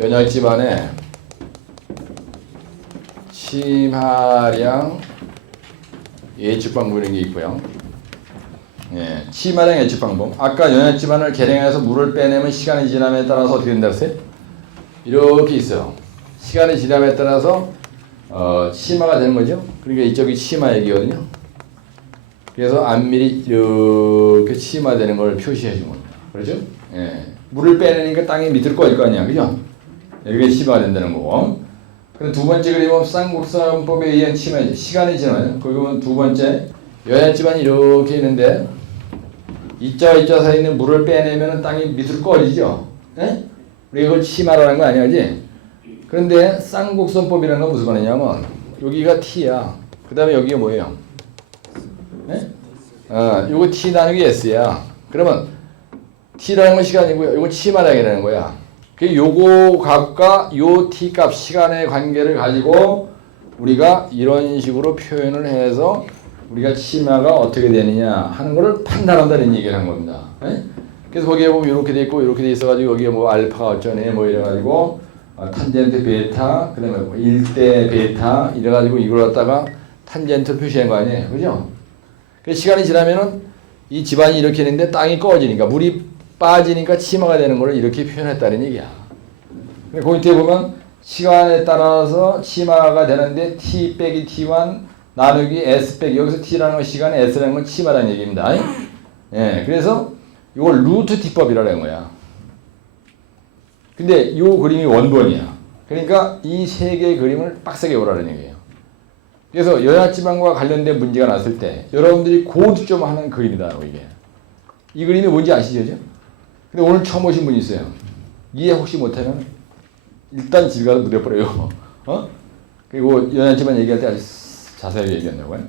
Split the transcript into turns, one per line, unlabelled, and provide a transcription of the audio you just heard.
연약 집안에 침하량 예측 방법 이런 게 있고요. 예, 침하량 예측 방법. 아까 연약 집안을 계량해서 물을 빼내면 시간이 지남에 따라서 어떻게 된다 했어요? 이렇게 있어요. 시간이 지남에 따라서 어, 치마가 되는 거죠. 그러니까 이쪽이 치마 얘기거든요. 그래서 안밀이 이렇게 치마 되는 걸 표시해 준 겁니다. 그렇죠? 예. 물을 빼내니까 땅이 밑으로 꺼질 거 아니야. 그죠? 이게 치마가 된다는 거고. 그럼 두 번째 그림은 쌍곡선법에 의한 치마이죠. 시간이 지나요. 거기 보면 두 번째 여야 집안이 이렇게 있는데 이자와 이자 사이에 있는 물을 빼내면 땅이 밑으로 꺼지죠. 예? 우리가 그걸 치마라는 거 아니야, 그지? 그런데 쌍곡선법이라는 건 무슨 말이냐면 여기가 t야. 그 다음에 여기가 뭐예요? 네? 어, 요거 t 나누기 s야. 그러면 t라는 건 시간이고요. 요거 치마량이라는 거야. 그 요거 값과 요 t 값 시간의 관계를 가지고 우리가 이런 식으로 표현을 해서 우리가 치마가 어떻게 되느냐 하는 거를 판단한다는 얘기를 한 겁니다. 예? 그래서 거기에 보면 이렇게 돼 있고 이렇게 돼 있어가지고 여기에 뭐 알파가 어쩌네 뭐 이래가지고 어, 탄젠트 베타 그다음에 뭐 1대 베타 이래가지고 이걸 갖다가 탄젠트 표시한 거 아니에요, 그죠? 그 시간이 지나면은 이 집안이 이렇게 있는데 땅이 꺼지니까 물이 빠지니까 치마가 되는 걸 이렇게 표현했다는 얘기야. 근데 그 밑에 보면 시간에 따라서 치마가 되는데 t 빼기 t1 나누기 s 빼기 여기서 t라는 건 시간에 s라는 건 치마라는 얘기입니다. 예, 그래서 이걸 루트 t법이라는 거야. 근데 이 그림이 원본이야. 그러니까 이 세 개의 그림을 빡세게 오라는 얘기예요. 그래서 연합지방과 관련된 문제가 났을 때 여러분들이 고득점 하는 그림이다 이게. 이 그림이 뭔지 아시죠? 죠? 근데 오늘 처음 오신 분 있어요. 이해 혹시 못하면 일단 집에 가서 묻어버려요. 어? 그리고 연합지방 얘기할 때 아주 자세하게 얘기한다고요.